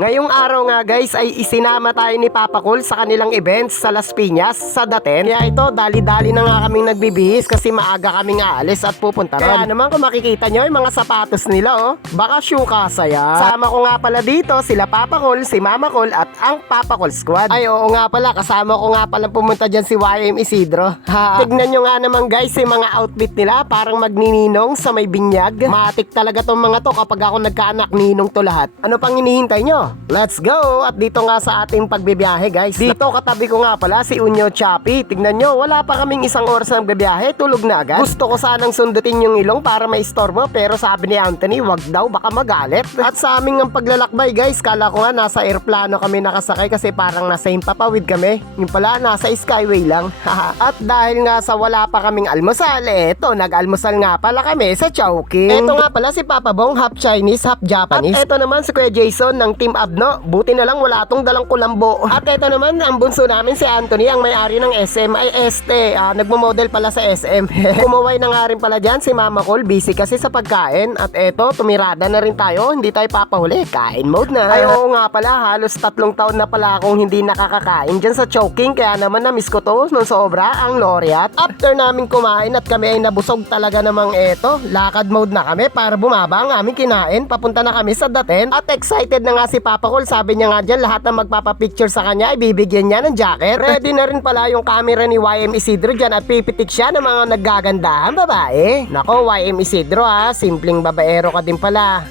Ngayong araw nga guys ay isinama tayo ni Papa Cool sa kanilang events sa Las Piñas, sa Daten. Kaya ito, dali-dali na nga kaming nagbibihis kasi maaga kaming aalis at pupunta ron. Kaya naman kung makikita nyo yung mga sapatos nila baka shoe kasa yan. Sama ko nga pala dito sila Papa Cool, si Mama Cool at ang Papa Cool Squad. Ay oo nga pala, kasama ko nga pala pumunta dyan si YM Isidro. Tignan nyo nga naman guys yung mga outfit nila, parang magnininong sa may binyag. Matik talaga tong mga to kapag ako nagkaanak ninong to lahat. Ano pang hinihintay nyo? Let's go! At dito nga sa ating pagbibiyahe guys, dito katabi ko nga pala si Unyo Chappy. Tignan nyo, wala pa kaming isang oras ng bibiyahe, tulog na agad. Gusto ko sanang sundutin yung ilong para may istorbo, pero sabi ni Anthony, wag daw, baka magalit. At sa aming ang paglalakbay guys, kala ko nga nasa airplano kami nakasakay kasi parang nasa Himpapawid kami. Yung pala, nasa Skyway lang. At dahil nga sa wala pa kaming almusal, eto, nag-almusal nga pala kami sa Chowking. Eto nga pala si Papa Bong, half Chinese, half Japanese. At eto naman si Kuya Jason ng Team Abno, buti na lang wala tong dalang kulambo. At eto naman ang bunso namin si Anthony, ang may-ari ng SM ay Este, nagmo-model pala sa SM. Kumaway na nga rin pala dyan si Mama Cool, busy kasi sa pagkain. At eto, tumirada na rin tayo, hindi tayo papahuli, kain mode na. Ay oo nga pala, halos 3 taon na pala akong hindi nakakakain dyan sa Chowking, kaya naman na-miss ko to nung sobra ang Laureate. After namin kumain at kami ay nabusog talaga namang eto, lakad mode na kami para bumaba ang aming kinain, papunta na kami sa Daten. At excited na nga si Papa Cool, sabi niya nga dyan lahat na magpapapicture sa kanya ay bibigyan niya ng jacket. Ready na rin pala yung camera ni YM Isidro dyan at pipitik siya ng mga nagagandahang babae. Nako YM Isidro simpleng babaero ka din pala.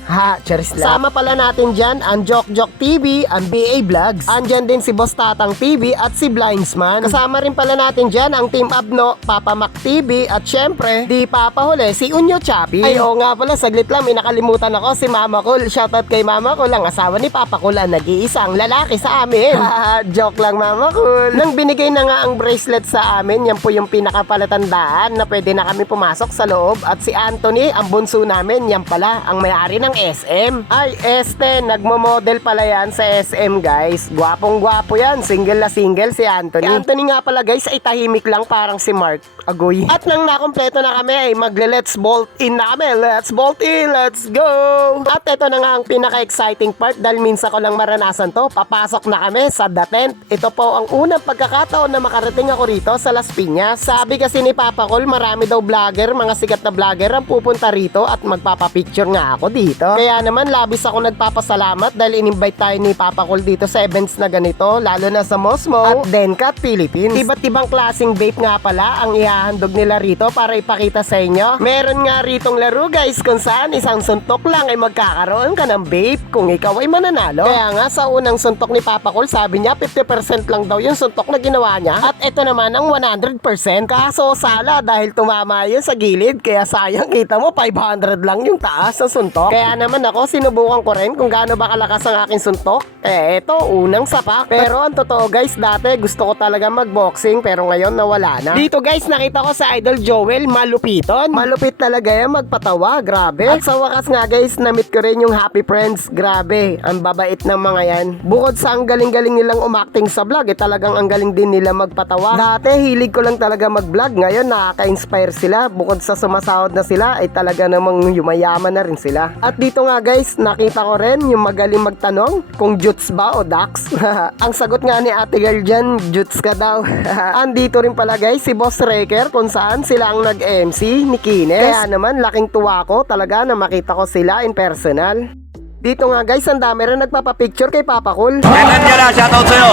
Cheers lang. Sama pala natin dyan ang Jok Jok TV, ang BA Vlogs. Andyan din si Boss Tatang TV at si Blindsman. Kasama rin pala natin dyan ang Team Abno, Papa Mac TV at syempre, di papahuli si Unyo Chappy. Ay oo nga pala, saglit lang, may nakalimutan ako, si Mama Cool. Shoutout kay Mama Cool, ang asawa ni Papa Cool, ang nag-iisang lalaki sa amin. Joke lang Mama Cool. Nang binigay na nga ang bracelet sa amin, yan po yung pinakapalatandaan na pwede na kami pumasok sa loob. At si Anthony, ang bunso namin, yan pala ang may-ari ng SM. Ay Este, nagmo-model pala yan sa SM guys. Gwapong gwapo yan, single na single si Anthony. Si Anthony nga pala guys ay tahimik lang, parang si Mark Agoy. At nang nakompleto na kami ay let's bolt in na kami. Let's bolt in, let's go! At ito na nga ang pinaka-exciting part dahil minsan ko lang maranasan to. Papasok na kami sa Daten. Ito po ang unang pagkakataon na makarating ako rito sa Las Piñas. Sabi kasi ni Papa Cool, marami daw vlogger, mga sikat na vlogger ang pupunta rito at magpapapicture nga ako dito. Kaya naman labis ako nagpapasalamat dahil in-invite tayo ni Papa Cool dito sa events na ganito, lalo na sa Mosmo at Dencat Philippines. Iba't ibang klaseng vape nga pala ang ihahandog nila rito para ipakita sa inyo. Meron nga ritong laro guys kung saan isang suntok lang ay magkakaroon ka ng vape kung ikaw ay mananalo. Kaya nga sa unang suntok ni Papa Cool, sabi niya 50% lang daw yung suntok na ginawa niya. At ito naman ang 100%. Kaso sala dahil tumama yun sa gilid, kaya sayang, kita mo 500 lang yung taas ng suntok. Kaya naman ako sinubukan ko rin kung gaano ba kalakas ang aking suntok. Ito unang sapak. Pero ang totoo guys, dati gusto ko talaga magboxing pero ngayon nawala na. Dito guys nakita ko sa Idol Joel, malupiton. Malupit talaga yan magpatawa, grabe. At sa wakas nga guys, na-meet ko rin yung Happy Friends. Grabe, ang babait ng mga yan. Bukod sa ang galing-galing nilang umacting sa vlog, talagang ang galing din nila magpatawa. Dati hilig ko lang talaga mag-vlog, ngayon nakaka-inspire sila. Bukod sa sumasahod na sila, ay talaga namang yumayaman na rin sila. At dito nga guys, nakita ko rin yung magaling magtanong kung Jutes ba o Dax. Ang sagot nga ni ate girl dyan, Jutes ka daw. Andito rin pala guys si Boss Reker kung saan sila ang nag-MC ni Kines. Kaya naman laking tuwa ko talaga na makita ko sila in personal. Dito nga guys, ang dami rin nagpapapicture kay Papa Cool. Shoutout sa'yo.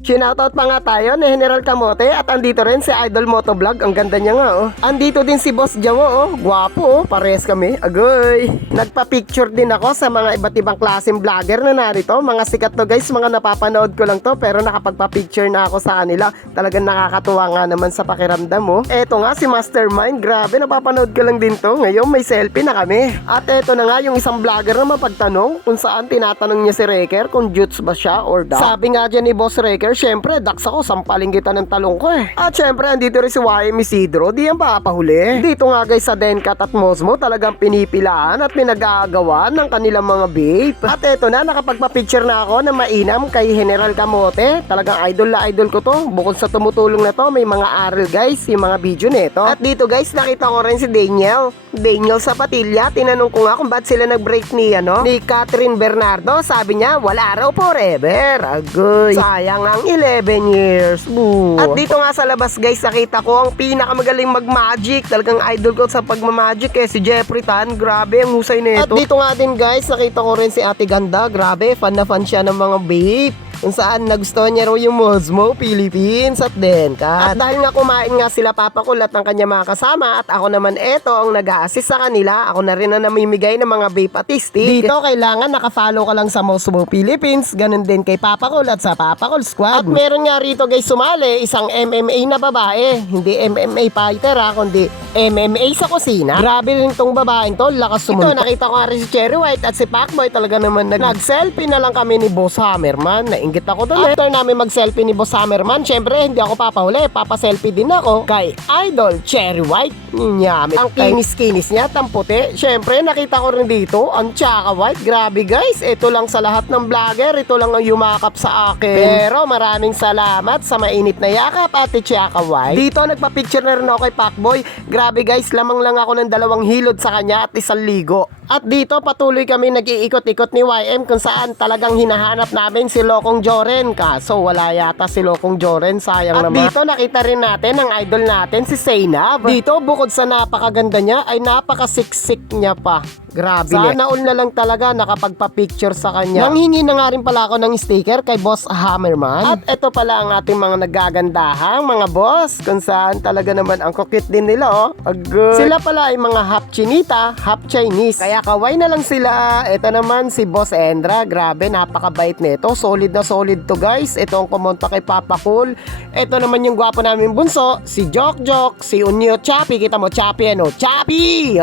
Shoutout pa nga tayo ni General Kamote at andito rin si Idol Motovlog. Ang ganda niya nga Andito din si Boss Jawo Gwapo parehas kami. Agoy. Nagpa-picture din ako sa mga iba't ibang klaseng vlogger na narito. Mga sikat to guys, mga napapanood ko lang to pero nakapagpa-picture na ako sa kanila. Talagang nakakatuwa nga naman sa pakiramdam Eto nga si Mastermind, grabe napapanood ko lang din to. Ngayon may selfie na kami. At eto na nga yung isang vlogger na mapagtanong kung saan tinatanong niya si Reker kung Jutes ba siya or Dax. Sabi nga dyan ni Boss Reker, syempre Dax ako, sampaling kita ng talong ko At syempre andito rin si YM Isidro, di yan papahuli. Dito nga guys sa Dencat at Mosmo, talagang pinipilaan at pinag-aagawan ng kanilang mga vape. At eto na, nakapagpa-picture na ako na mainam kay General Kamote. Talagang idol na idol ko to. Bukod sa tumutulong na to, may mga aral guys, yung mga video nito. At dito guys, nakita ko rin si Daniel Sapatilla. Tinanong ko nga kung ba't sila nag-break ni ni Catherine Bernardo. Sabi niya, wala raw forever. Agoy. Sayang ang 11 years. Boo. At dito nga sa labas guys, nakita ko ang pinakamagaling mag-magic. Talagang idol ko sa pagmamagic si Jeffrey Tan. Grabe ang husay nito. At dito nga din guys, nakita ko rin si Ate Ganda. Grabe, fan na fan siya ng mga vape. Kung saan nagustuhan niya raw yung Mosmo, Philippines at Denkat. At dahil nga kumain nga sila Papa Cool at ang kanya mga kasama, at ako naman eto ang nag-a-assist sa kanila. Ako na rin ang namimigay ng mga vape at stick. Dito kailangan nakafollow ka lang sa Mosmo Philippines, ganun din kay Papa Cool at sa Papa Cool Squad. At meron nga rito guys sumali, isang MMA na babae. Hindi MMA fighter kundi MMA sa kusina. Grabe rin tong babaeng to, lakas sumunod. Ito nakita ko nga rin si Cherry White at si Pacboy, talaga naman nag-selfie na lang kami ni Boss Hammerman. Inggit ako doon. After namin mag-selfie ni Boss Hammerman, syempre hindi ako papahuli, papaselfie din ako kay Idol Cherry White. Nyami. Ang kinis-kinis niya, tamputi. Syempre nakita ko rin dito, ang Chaka White. Grabe guys, ito lang sa lahat ng vlogger, ito lang ang yumakap sa akin. Pero maraming salamat sa mainit na yakap, Ate Chaka White. Dito nagpa-picture na rin ako kay Pacboy. Grabe guys, lamang lang ako ng 2 hilod sa kanya at 1 ligo. At dito patuloy kami nag-iikot-ikot ni YM kung saan talagang hinahanap namin si Lokong Joren. Kaso wala yata si Lokong Joren, sayang naman. At dito nakita rin natin ang idol natin si Zainab. Dito bukod sa napakaganda niya ay napakasiksik niya pa. Grabe. Sana all na lang talaga nakapagpa-picture sa kanya. Nanghingi na nga rin pala ako ng sticker kay Boss Hammerman. At ito pala ang ating mga nagagandahang mga boss, kung saan talaga naman ang kukit din nila Agad. Sila pala ay mga half Chinita, half Chinese. Kaya kaway na lang sila. Ito naman si Boss Endra. Grabe, napakabait nito. Solid na solid to guys. Ito ang kumonta kay Papa Cool. Ito naman yung gwapo namin bunso, si Jok Jok, si Unyo Chappy. Kita mo Chappy Chappy.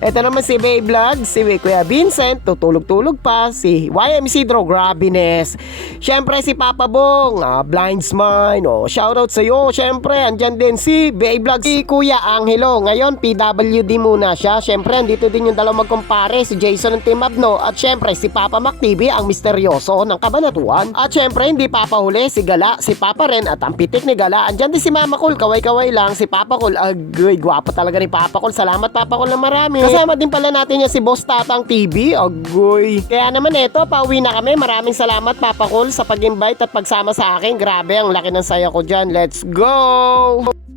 Ito naman si Babe, si Kuya Vincent, tutulog-tulog pa, si YM Isidro, grabiness. Syempre si Papa Bong, Blinds Mine, shoutout sa iyo. Syempre andyan din si Bay Vlog, si Kuya Angelo. Ngayon PWD muna siya. Syempre andito din yung dalawang magkumpare, si Jason ng Team Abno, at syempre si Papa Mac TV, ang misteryoso ng Kabanatuan. At syempre hindi papahuli si Gala, si Papa rin, at ang pitik ni Gala. Andyan din si Mama Cool, kaway-kaway lang si Papa Cool. Agoy, gwapo talaga ni Papa Cool. Salamat Papa Cool na marami. Kasama din pala natin si Boss Tatang TV. Agoy. Kaya naman eto, pauwi na kami. Maraming salamat Papa Cool sa pag-invite at pagsama sa akin. Grabe, ang laki ng saya ko dyan. Let's go!